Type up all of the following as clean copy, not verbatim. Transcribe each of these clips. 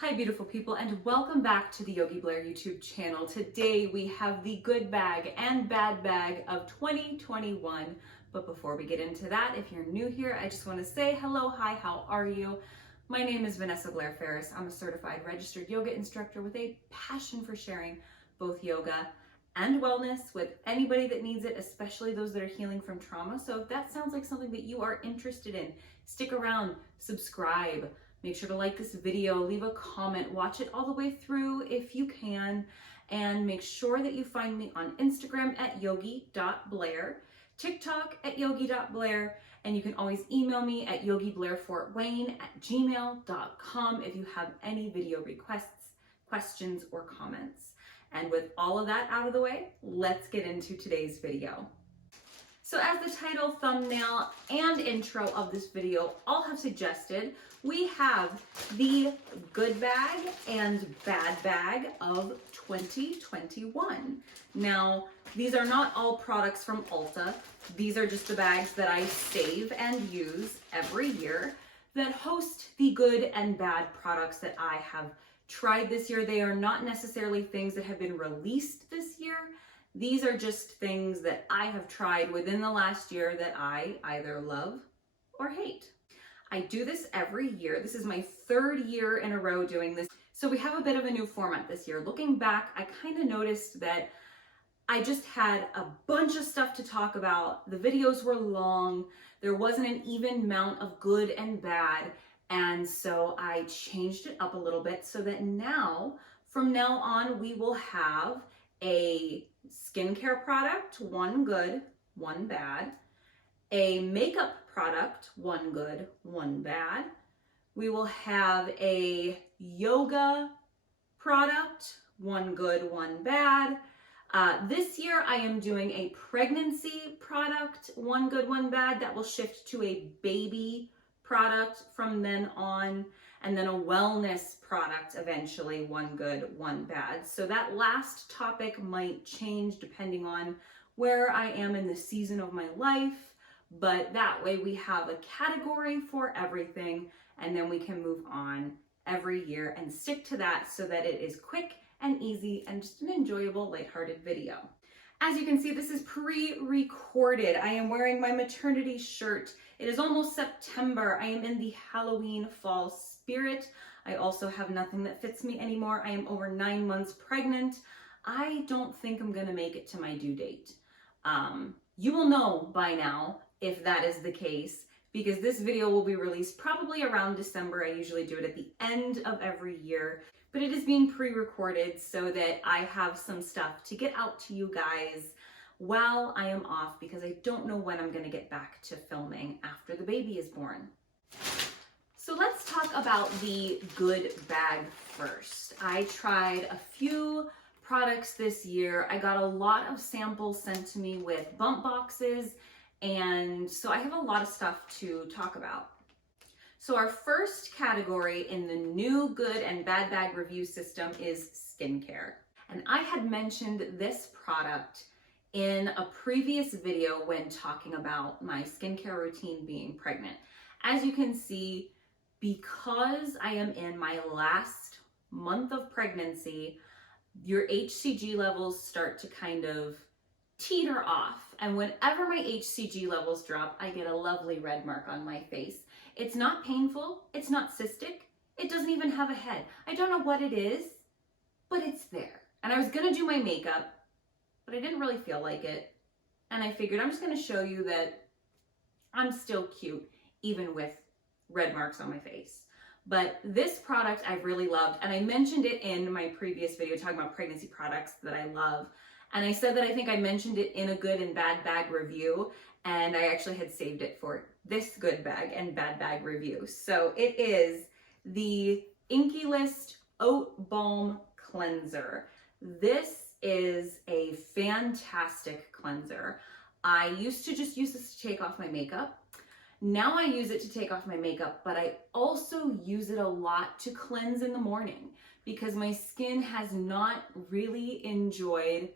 Hi beautiful people, and welcome back to the Yogi Blair YouTube channel. Today we have the good bag and bad bag of 2021. But before we get into that, if you're new here, I just want to say hello, hi, how are you? My name is Vanessa Blair Ferris. I'm a certified registered yoga instructor with a passion for sharing both yoga and wellness with anybody that needs it, especially those that are healing from trauma. So if that sounds like something that you are interested in, stick around, subscribe. Make sure to like this video, leave a comment, watch it all the way through if you can, and make sure that you find me on Instagram at yogi.blair, TikTok at yogi.blair, and you can always email me at yogiblairfortwayne@gmail.com if you have any video requests, questions, or comments. And with all of that out of the way, let's get into today's video. So as the title, thumbnail, and intro of this video all have suggested, we have the good bag and bad bag of 2021. Now, these are not all products from Ulta. These are just the bags that I save and use every year that host the good and bad products that I have tried this year. They are not necessarily things that have been released this year. These are just things that I have tried within the last year that I either love or hate. I do this every year. This is my third year in a row doing this. So we have a bit of a new format this year. Looking back, I kind of noticed that I just had a bunch of stuff to talk about. The videos were long. There wasn't an even amount of good and bad. And so I changed it up a little bit so that now, from now on, we will have a skincare product, one good, one bad, a makeup product, one good, one bad. We will have a yoga product, one good, one bad. This year I am doing a pregnancy product, one good, one bad. That will shift to a baby product from then on, and then a wellness product eventually, one good, one bad. So that last topic might change depending on where I am in the season of my life, but that way we have a category for everything, and then we can move on every year and stick to that so that it is quick and easy and just an enjoyable, lighthearted video. As you can see, this is pre-recorded. I am wearing my maternity shirt. It is almost September. I am in the Halloween fall spirit. I also have nothing that fits me anymore. I am over 9 months pregnant. I don't think I'm gonna make it to my due date. You will know by now if that is the case, because this video will be released probably around December. I usually do it at the end of every year, but it is being pre-recorded so that I have some stuff to get out to you guys while I am off, because I don't know when I'm gonna get back to filming after the baby is born. So let's talk about the good bag first. I tried a few products this year. I got a lot of samples sent to me with bump boxes, and so I have a lot of stuff to talk about. So our first category in the new good and bad bag review system is skincare. And I had mentioned this product in a previous video when talking about my skincare routine being pregnant. As you can see, because I am in my last month of pregnancy, your HCG levels start to kind of teeter off. And whenever my HCG levels drop, I get a lovely red mark on my face. It's not painful, it's not cystic, it doesn't even have a head. I don't know what it is, but it's there. And I was gonna do my makeup, but I didn't really feel like it. And I figured I'm just gonna show you that I'm still cute, even with red marks on my face. But this product I've really loved, and I mentioned it in my previous video talking about pregnancy products that I love. And I said that I think I mentioned it in a good and bad bag review, and I actually had saved it for this good bag and bad bag review. So it is the Inky List Oat Balm Cleanser. This is a fantastic cleanser. I used to just use this to take off my makeup. Now I use it to take off my makeup, but I also use it a lot to cleanse in the morning because my skin has not really enjoyed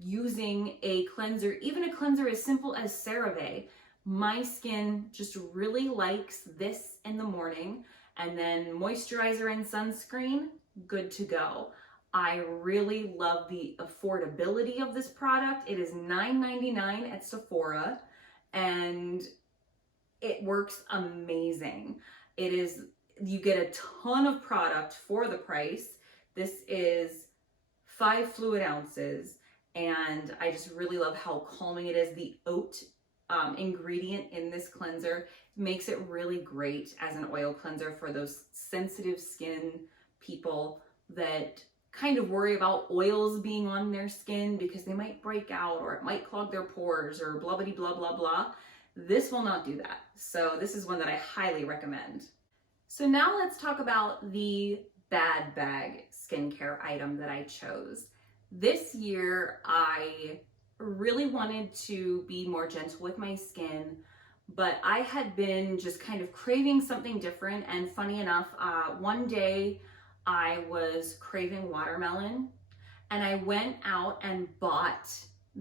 using a cleanser, even a cleanser as simple as CeraVe. My skin just really likes this in the morning, and then moisturizer and sunscreen, good to go. I really love the affordability of this product. It is $9.99 at Sephora, and it works amazing. You get a ton of product for the price. This is 5 fluid ounces, and I just really love how calming it is. The oat ingredient in this cleanser makes it really great as an oil cleanser for those sensitive skin people that kind of worry about oils being on their skin because they might break out or it might clog their pores or blah, blah, blah, blah, blah. This will not do that. So this is one that I highly recommend. So now let's talk about the bad bag skincare item that I chose. This year, I really wanted to be more gentle with my skin, but I had been just kind of craving something different. And funny enough, one day I was craving watermelon, and I went out and bought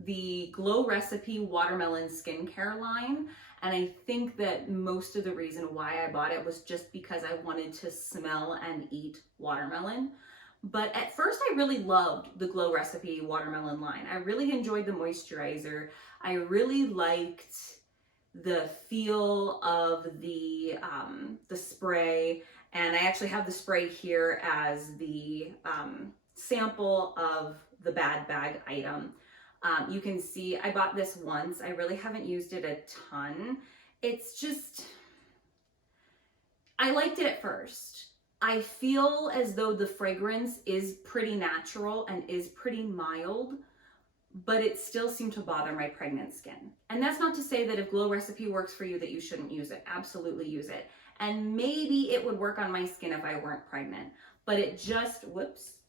the Glow Recipe watermelon skincare line. And I think that most of the reason why I bought it was just because I wanted to smell and eat watermelon. But at first I really loved the Glow Recipe watermelon line. I really enjoyed the moisturizer. I really liked the feel of the spray. And I actually have the spray here as the sample of the bad bag item. You can see I bought this once. I really haven't used it a ton. It's just, I liked it at first. I feel as though the fragrance is pretty natural and is pretty mild, but it still seemed to bother my pregnant skin. And that's not to say that if Glow Recipe works for you that you shouldn't use it. Absolutely use it. And maybe it would work on my skin if I weren't pregnant, but it just,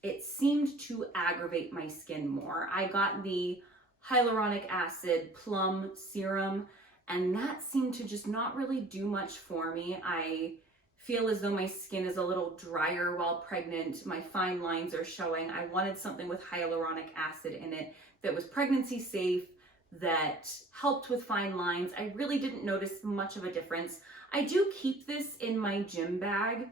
it seemed to aggravate my skin more. I got the hyaluronic acid plum serum, and that seemed to just not really do much for me. I feel as though my skin is a little drier while pregnant. My fine lines are showing. I wanted something with hyaluronic acid in it that was pregnancy safe, that helped with fine lines. I really didn't notice much of a difference. I do keep this in my gym bag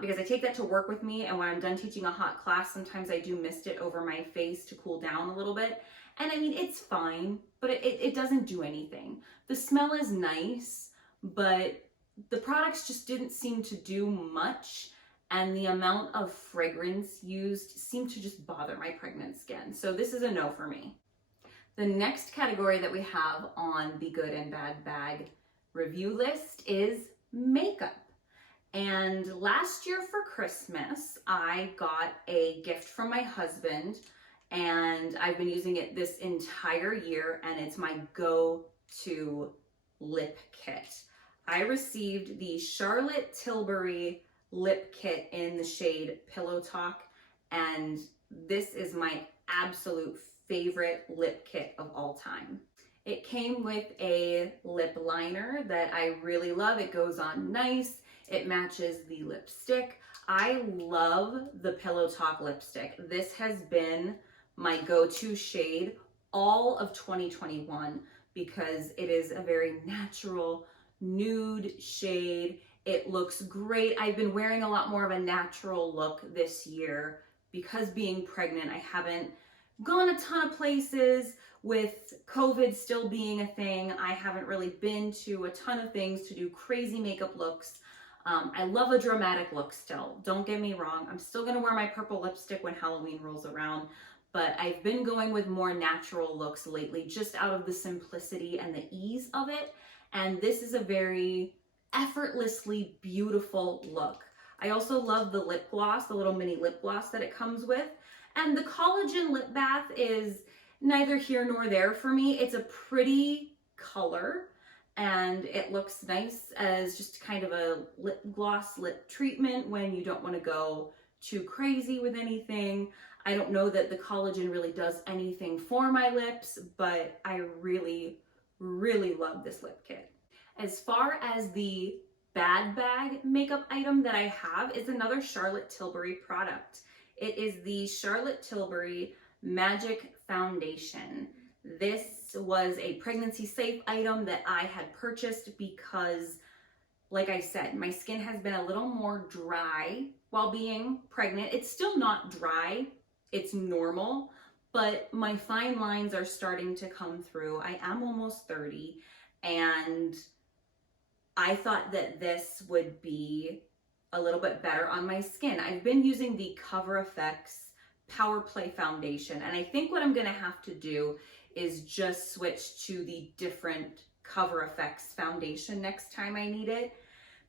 because I take that to work with me, and when I'm done teaching a hot class, sometimes I do mist it over my face to cool down a little bit. And I mean, it's fine, but it doesn't do anything. The smell is nice, but the products just didn't seem to do much, and the amount of fragrance used seemed to just bother my pregnant skin. So this is a no for me. The next category that we have on the good and bad bag review list is makeup. And last year for Christmas, I got a gift from my husband, and I've been using it this entire year, and it's my go-to lip kit. I received the Charlotte Tilbury lip kit in the shade Pillow Talk, and this is my absolute favorite lip kit of all time. It came with a lip liner that I really love. It goes on nice. It matches the lipstick. I love the Pillow Talk lipstick. This has been my go-to shade all of 2021 because it is a very natural nude shade. It looks great. I've been wearing a lot more of a natural look this year because being pregnant, I haven't gone a ton of places. With COVID still being a thing, I haven't really been to a ton of things to do crazy makeup looks. I love a dramatic look still. Don't get me wrong. I'm still gonna wear my purple lipstick when Halloween rolls around, but I've been going with more natural looks lately, just out of the simplicity and the ease of it. And this is a very effortlessly beautiful look. I also love the lip gloss, the little mini lip gloss that it comes with. And the collagen lip bath is neither here nor there for me. It's a pretty color and it looks nice as just kind of a lip gloss lip treatment when you don't want to go too crazy with anything. I don't know that the collagen really does anything for my lips, but I really, really love this lip kit. As far as the bad bag makeup item that I have is another Charlotte Tilbury product. It is the Charlotte Tilbury Magic Foundation. This was a pregnancy safe item that I had purchased because like I said, my skin has been a little more dry while being pregnant. It's still not dry, it's normal, but my fine lines are starting to come through. I am almost 30, and I thought that this would be a little bit better on my skin. I've been using the Cover FX Power Play Foundation, and I think what I'm gonna have to do is just switch to the different Cover FX foundation next time I need it,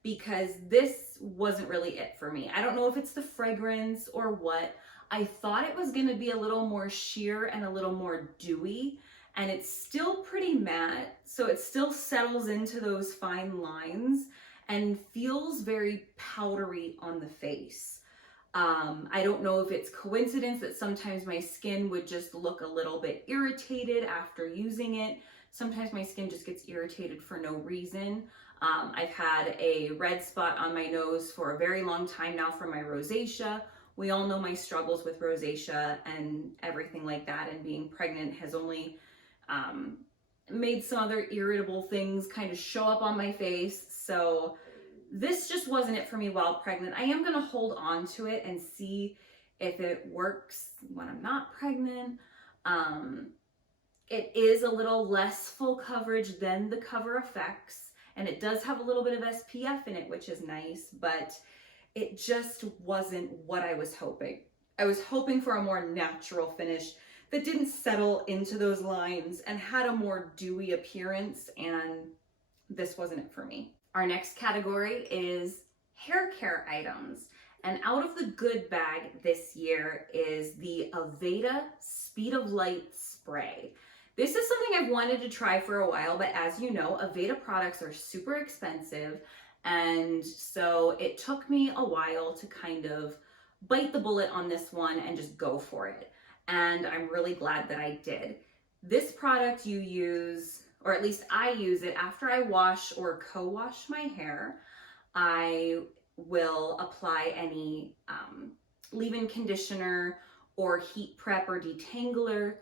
because this wasn't really it for me. I don't know if it's the fragrance or what. I thought it was gonna be a little more sheer and a little more dewy, and it's still pretty matte, so it still settles into those fine lines and feels very powdery on the face. I don't know if it's coincidence that sometimes my skin would just look a little bit irritated after using it. Sometimes my skin just gets irritated for no reason. I've had a red spot on my nose for a very long time now from my rosacea. We all know my struggles with rosacea and everything like that, and being pregnant has only made some other irritable things kind of show up on my face. So this just wasn't it for me while pregnant. I am gonna hold on to it and see if it works when I'm not pregnant. It is a little less full coverage than the Cover FX, and it does have a little bit of SPF in it, which is nice, but it just wasn't what I was hoping. I was hoping for a more natural finish that didn't settle into those lines and had a more dewy appearance, and this wasn't it for me. Our next category is hair care items. And out of the good bag this year is the Aveda Speed of Light Spray. This is something I've wanted to try for a while, but as you know, Aveda products are super expensive. And so it took me a while to kind of bite the bullet on this one and just go for it. And I'm really glad that I did. This product you use, or at least I use it after I wash or co-wash my hair. I will apply any leave-in conditioner or heat prep or detangler,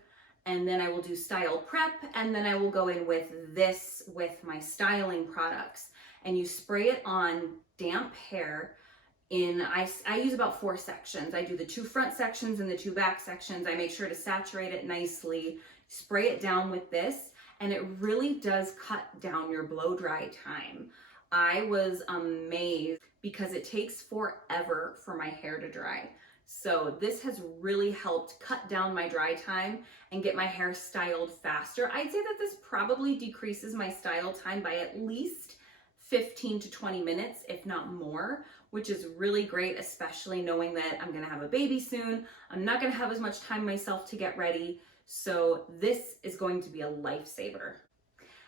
and then I will do style prep, and then I will go in with this with my styling products. And you spray it on damp hair. I use about 4 sections. I do the 2 front sections and the 2 back sections. I make sure to saturate it nicely, spray it down with this, and it really does cut down your blow dry time. I was amazed because it takes forever for my hair to dry. So this has really helped cut down my dry time and get my hair styled faster. I'd say that this probably decreases my style time by at least 15 to 20 minutes, if not more, which is really great, especially knowing that I'm gonna have a baby soon. I'm not gonna have as much time myself to get ready. So this is going to be a lifesaver.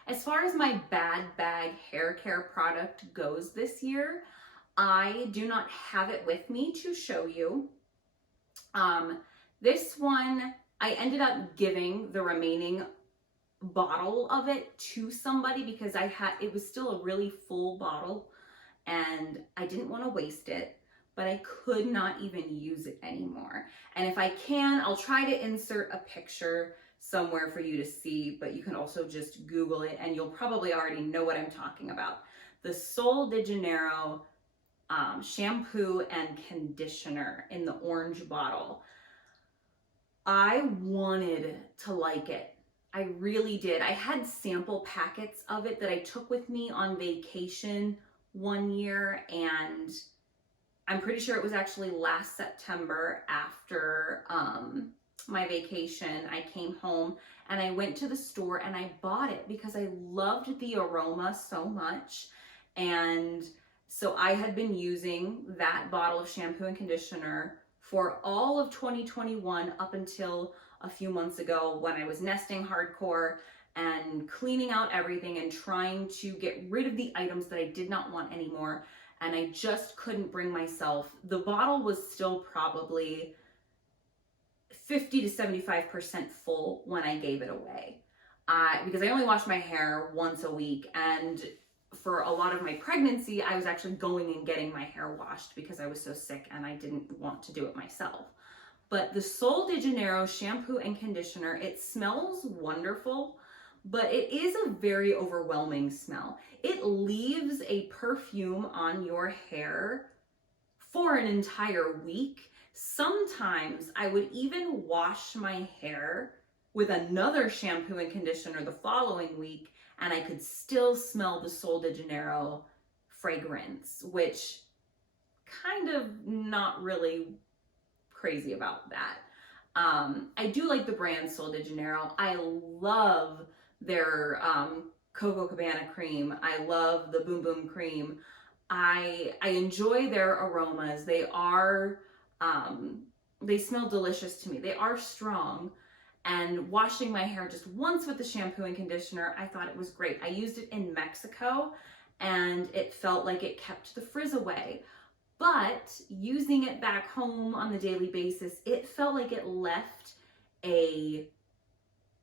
As far as my bad bag hair care product goes this year, I do not have it with me to show you. This one, I ended up giving the remaining bottle of it to somebody because it was still a really full bottle and I didn't want to waste it, but I could not even use it anymore. And if I can, I'll try to insert a picture somewhere for you to see, but you can also just Google it and you'll probably already know what I'm talking about. The Sol de Janeiro shampoo and conditioner in the orange bottle. I wanted to like it. I really did. I had sample packets of it that I took with me on vacation one year, and I'm pretty sure it was actually last September after my vacation. I came home and I went to the store and I bought it because I loved the aroma so much. And so I had been using that bottle of shampoo and conditioner for all of 2021 up until a few months ago when I was nesting hardcore and cleaning out everything and trying to get rid of the items that I did not want anymore. And I just couldn't bring myself. The bottle was still probably 50 to 75% full when I gave it away. Because I only wash my hair once a week, and for a lot of my pregnancy, I was actually going and getting my hair washed because I was so sick and I didn't want to do it myself. But the Sol de Janeiro shampoo and conditioner, it smells wonderful, but it is a very overwhelming smell. It leaves a perfume on your hair for an entire week. Sometimes I would even wash my hair with another shampoo and conditioner the following week, and I could still smell the Sol de Janeiro fragrance, which kind of not really crazy about that. I do like the brand Sol de Janeiro. I love their Coco Cabana cream. I love the Boom Boom cream. I enjoy their aromas. They are, they smell delicious to me. They are strong. And washing my hair just once with the shampoo and conditioner, I thought it was great. I used it in Mexico and it felt like it kept the frizz away. But using it back home on the daily basis, it felt like it left a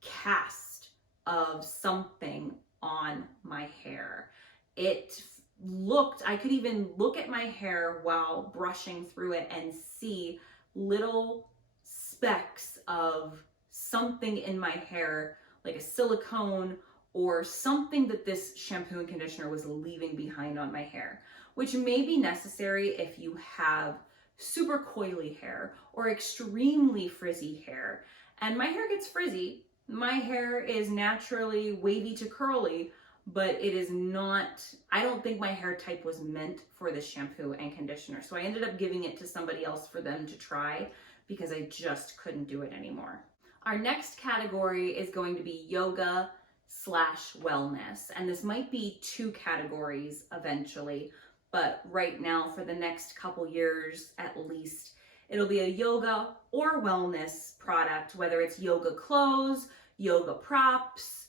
cast of something on my hair. It looked, I could even look at my hair while brushing through it and see little specks of something in my hair, like a silicone or something that this shampoo and conditioner was leaving behind on my hair, which may be necessary if you have super coily hair or extremely frizzy hair. And my hair gets frizzy. My hair is naturally wavy to curly, but it is not, I don't think my hair type was meant for this shampoo and conditioner. So I ended up giving it to somebody else for them to try because I just couldn't do it anymore. Our next category is going to be yoga / wellness. And this might be 2 categories eventually, but right now for the next couple years at least, it'll be a yoga or wellness product, whether it's yoga clothes, yoga props,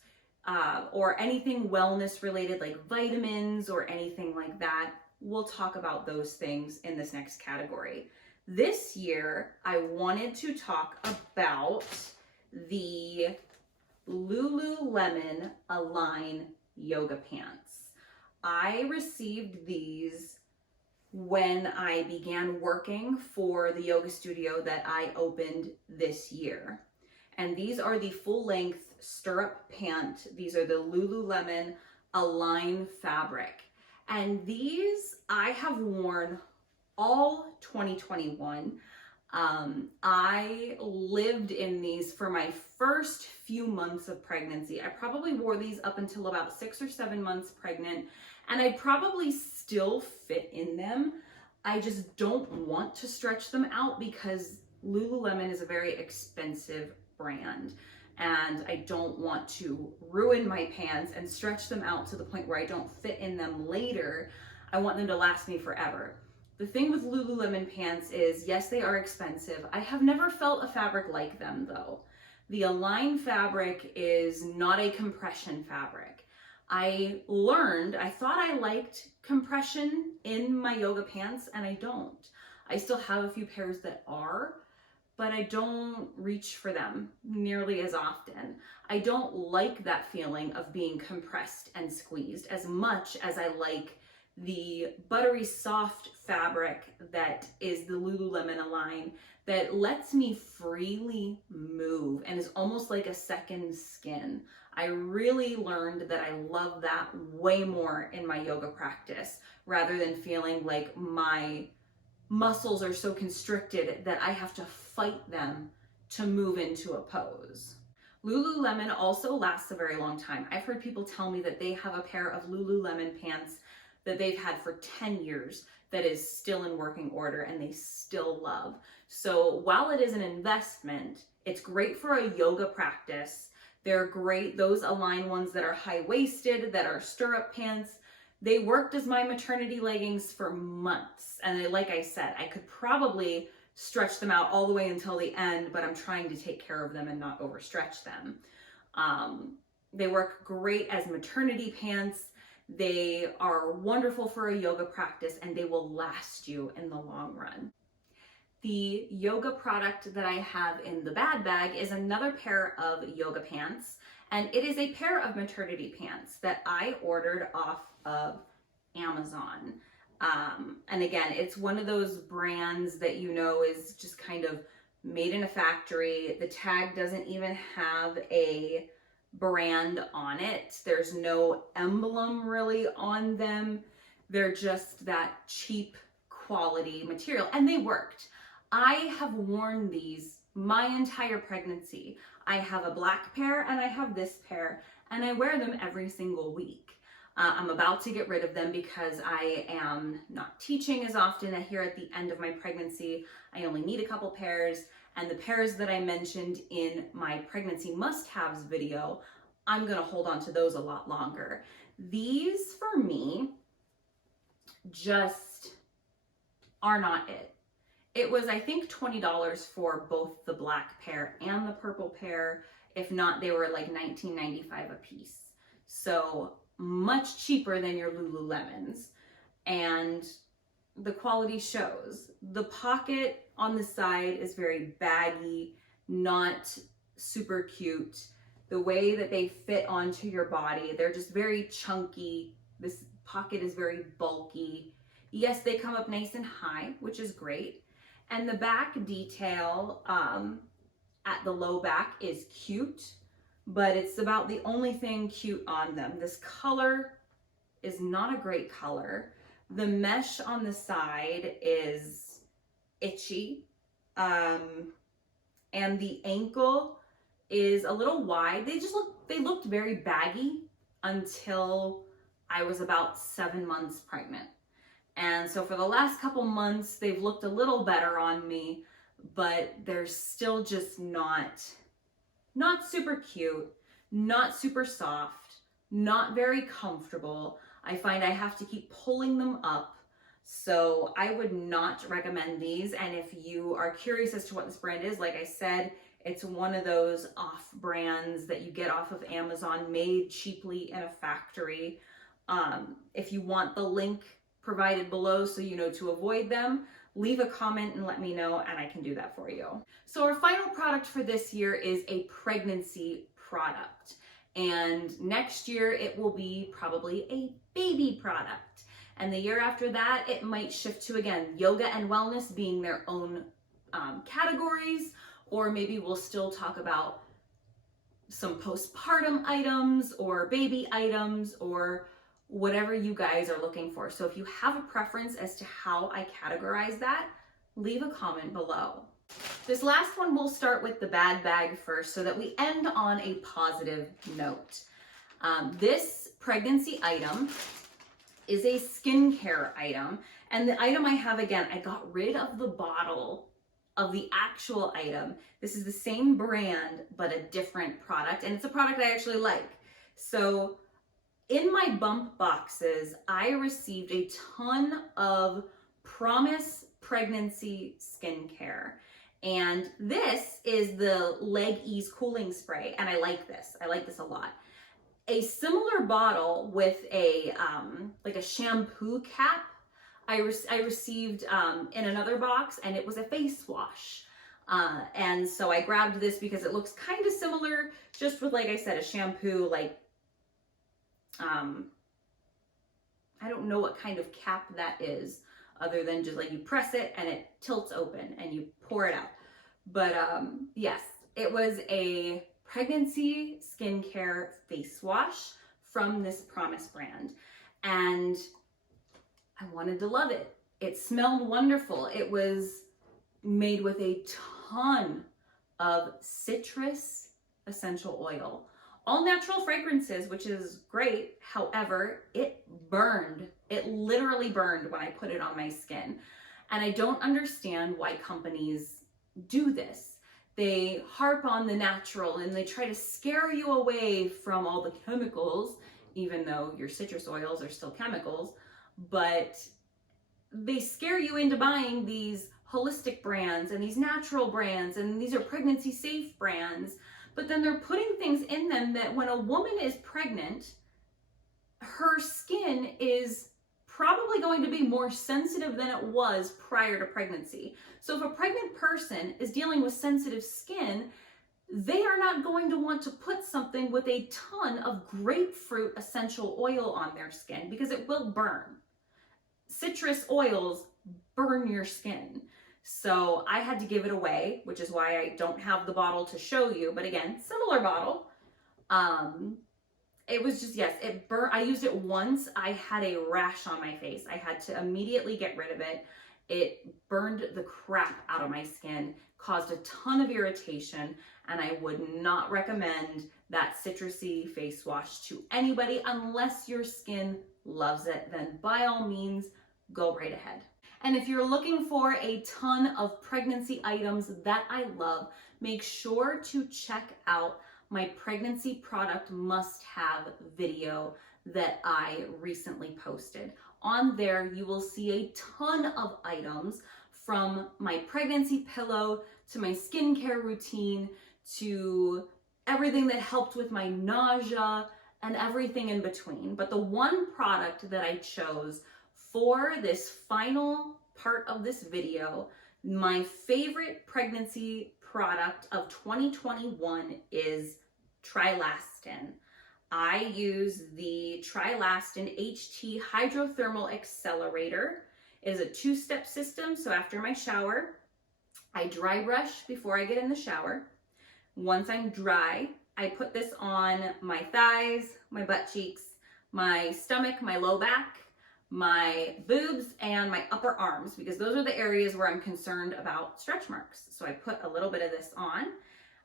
or anything wellness related like vitamins or anything like that. We'll talk about those things in this next category. This year, I wanted to talk about the Lululemon Align yoga pants. I received these when I began working for the yoga studio that I opened this year. And these are the full-length stirrup pant. These are the Lululemon Align fabric. And these I have worn all 2021. I lived in these for my first few months of pregnancy. I probably wore these up until about 6 or 7 months pregnant, and I probably still fit in them. I just don't want to stretch them out because Lululemon is a very expensive brand, and I don't want to ruin my pants and stretch them out to the point where I don't fit in them later. I want them to last me forever. The thing with Lululemon pants is, yes, they are expensive. I have never felt a fabric like them though. The Align fabric is not a compression fabric. I thought I liked compression in my yoga pants, and I don't. I still have a few pairs that are, but I don't reach for them nearly as often. I don't like that feeling of being compressed and squeezed as much as I like the buttery soft fabric that is the Lululemon Align that lets me freely move and is almost like a second skin. I really learned that I love that way more in my yoga practice rather than feeling like my muscles are so constricted that I have to fight them to move into a pose. Lululemon also lasts a very long time. I've heard people tell me that they have a pair of Lululemon pants that they've had for 10 years that is still in working order and they still love. So while it is an investment, it's great for a yoga practice. They're great, those Align ones that are high-waisted, that are stirrup pants. They worked as my maternity leggings for months. And like I said, I could probably stretch them out all the way until the end, but I'm trying to take care of them and not overstretch them. They work great as maternity pants. They are wonderful for a yoga practice, and they will last you in the long run. The yoga product that I have in the bad bag is another pair of yoga pants, and it is a pair of maternity pants that I ordered off of Amazon. And again, it's one of those brands that you know is just kind of made in a factory. The tag doesn't even have a brand on it. There's no emblem really on them. They're just that cheap quality material, and they worked. I have worn these my entire pregnancy. I have a black pair and I have this pair, and I wear them every single week. I'm about to get rid of them because I am not teaching as often here at the end of my pregnancy. I only need a couple pairs, and the pairs that I mentioned in my pregnancy must-haves video, I'm gonna hold on to those a lot longer. These, for me, just are not it. It was, I think, $20 for both the black pair and the purple pair. If not, they were like $19.95 a piece. So much cheaper than your Lululemons. And the quality shows. The pocket on the side is very baggy, not super cute. The way that they fit onto your body, they're just very chunky. This pocket is very bulky. Yes, they come up nice and high, which is great. And the back detail at the low back is cute, but it's about the only thing cute on them. This color is not a great color. The mesh on the side is itchy. And the ankle is a little wide. They looked very baggy until I was about 7 months pregnant. And so for the last couple months, they've looked a little better on me, but they're still just not super cute, not super soft, not very comfortable. I find I have to keep pulling them up. So I would not recommend these. And if you are curious as to what this brand is, like I said, it's one of those off brands that you get off of Amazon, made cheaply in a factory. If you want the link provided below so you know to avoid them, leave a comment and let me know, and I can do that for you. So our final product for this year is a pregnancy product. And next year it will be probably a baby product. And the year after that, it might shift to, again, yoga and wellness being their own categories, or maybe we'll still talk about some postpartum items or baby items or whatever you guys are looking for. So if you have a preference as to how I categorize that, leave a comment below. This last one, we'll start with the bad bag first so that we end on a positive note. This pregnancy item is a skincare item. And the item I have, again, I got rid of the bottle of the actual item. This is the same brand, but a different product. And it's a product I actually like. So in my bump boxes, I received a ton of Promise pregnancy skincare. And this is the Leg Ease Cooling Spray, and I like this. I like this a lot. A similar bottle with a like a shampoo cap I received in another box, and it was a face wash. And so I grabbed this because it looks kind of similar, just with, like I said, a shampoo, like, I don't know what kind of cap that is, other than just like you press it and it tilts open and you pour it out. But yes, it was a pregnancy skincare face wash from this Promise brand. And I wanted to love it. It smelled wonderful. It was made with a ton of citrus essential oil. All natural fragrances, which is great. However, it burned. It literally burned when I put it on my skin. And I don't understand why companies do this. They harp on the natural and they try to scare you away from all the chemicals, even though your citrus oils are still chemicals. But they scare you into buying these holistic brands and these natural brands, and these are pregnancy safe brands. But then they're putting things in them that when a woman is pregnant, her skin is probably going to be more sensitive than it was prior to pregnancy. So if a pregnant person is dealing with sensitive skin, they are not going to want to put something with a ton of grapefruit essential oil on their skin because it will burn. Citrus oils burn your skin. So I had to give it away, which is why I don't have the bottle to show you. But again, similar bottle. It was just, yes, it burnt. I used it once. I had a rash on my face. I had to immediately get rid of it. It burned the crap out of my skin, caused a ton of irritation, and I would not recommend that citrusy face wash to anybody unless your skin loves it. Then by all means, go right ahead. And if you're looking for a ton of pregnancy items that I love, make sure to check out my pregnancy product must-have video that I recently posted. On there, you will see a ton of items from my pregnancy pillow to my skincare routine to everything that helped with my nausea and everything in between. But the one product that I chose for this final part of this video, my favorite pregnancy product of 2021 is Trilastin. I use the Trilastin HT Hydrothermal Accelerator. It is a two-step system, so after my shower, I dry brush before I get in the shower. Once I'm dry, I put this on my thighs, my butt cheeks, my stomach, my low back, my boobs, and my upper arms, because those are the areas where I'm concerned about stretch marks. So I put a little bit of this on,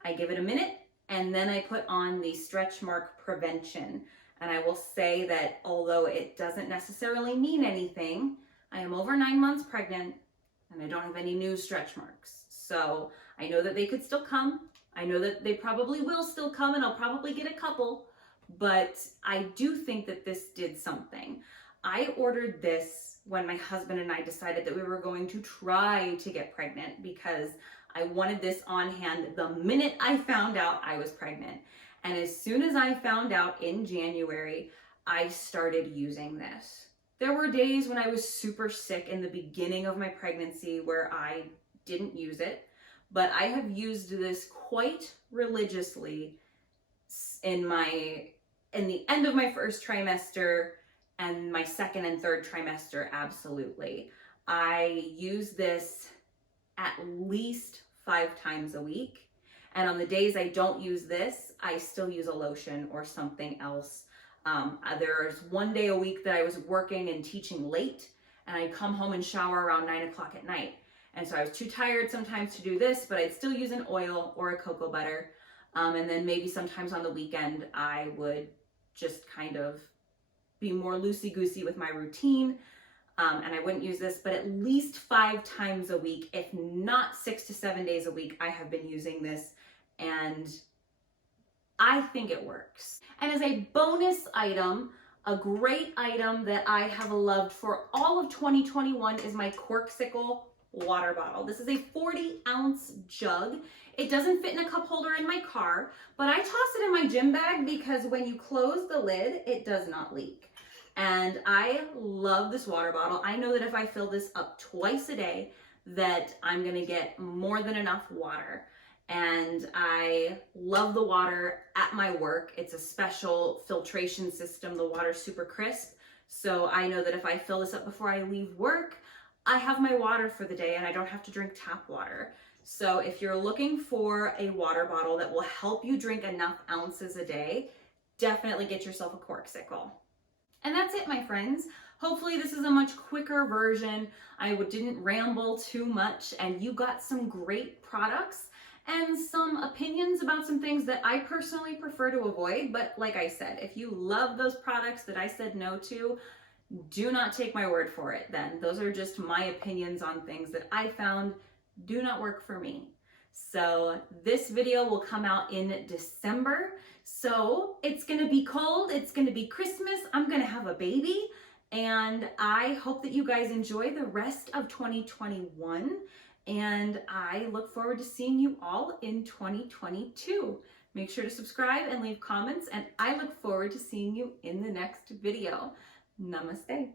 I give it a minute, and then I put on the stretch mark prevention. And I will say that although it doesn't necessarily mean anything, I am over 9 months pregnant and I don't have any new stretch marks. So I know that they could still come. I know that they probably will still come, and I'll probably get a couple, but I do think that this did something. I ordered this when my husband and I decided that we were going to try to get pregnant, because I wanted this on hand the minute I found out I was pregnant. And as soon as I found out in January, I started using this. There were days when I was super sick in the beginning of my pregnancy where I didn't use it, but I have used this quite religiously in the end of my first trimester and my second and third trimester, absolutely. I use this at least 5 times a week. And on the days I don't use this, I still use a lotion or something else. There's one day a week that I was working and teaching late, and I'd come home and shower around 9 o'clock at night. And so I was too tired sometimes to do this, but I'd still use an oil or a cocoa butter. And then maybe sometimes on the weekend, I would just kind of be more loosey-goosey with my routine. And I wouldn't use this, but at least 5 times a week, if not 6 to 7 days a week, I have been using this, and I think it works. And as a bonus item, a great item that I have loved for all of 2021 is my Corksicle water bottle. This is a 40-ounce jug. It doesn't fit in a cup holder in my car, but I toss it in my gym bag because when you close the lid, it does not leak. And I love this water bottle. I know that if I fill this up twice a day, that I'm gonna get more than enough water. And I love the water at my work. It's a special filtration system. The water's super crisp. So I know that if I fill this up before I leave work, I have my water for the day and I don't have to drink tap water. So if you're looking for a water bottle that will help you drink enough ounces a day, definitely get yourself a Corksicle. And that's it, my friends. Hopefully this is a much quicker version. I didn't ramble too much, and you got some great products and some opinions about some things that I personally prefer to avoid. But like I said, if you love those products that I said no to, do not take my word for it then. Those are just my opinions on things that I found do not work for me. So this video will come out in December. So it's gonna be cold, it's gonna be Christmas, I'm gonna have a baby, and I hope that you guys enjoy the rest of 2021, and I look forward to seeing you all in 2022. Make sure to subscribe and leave comments, and I look forward to seeing you in the next video. Namaste.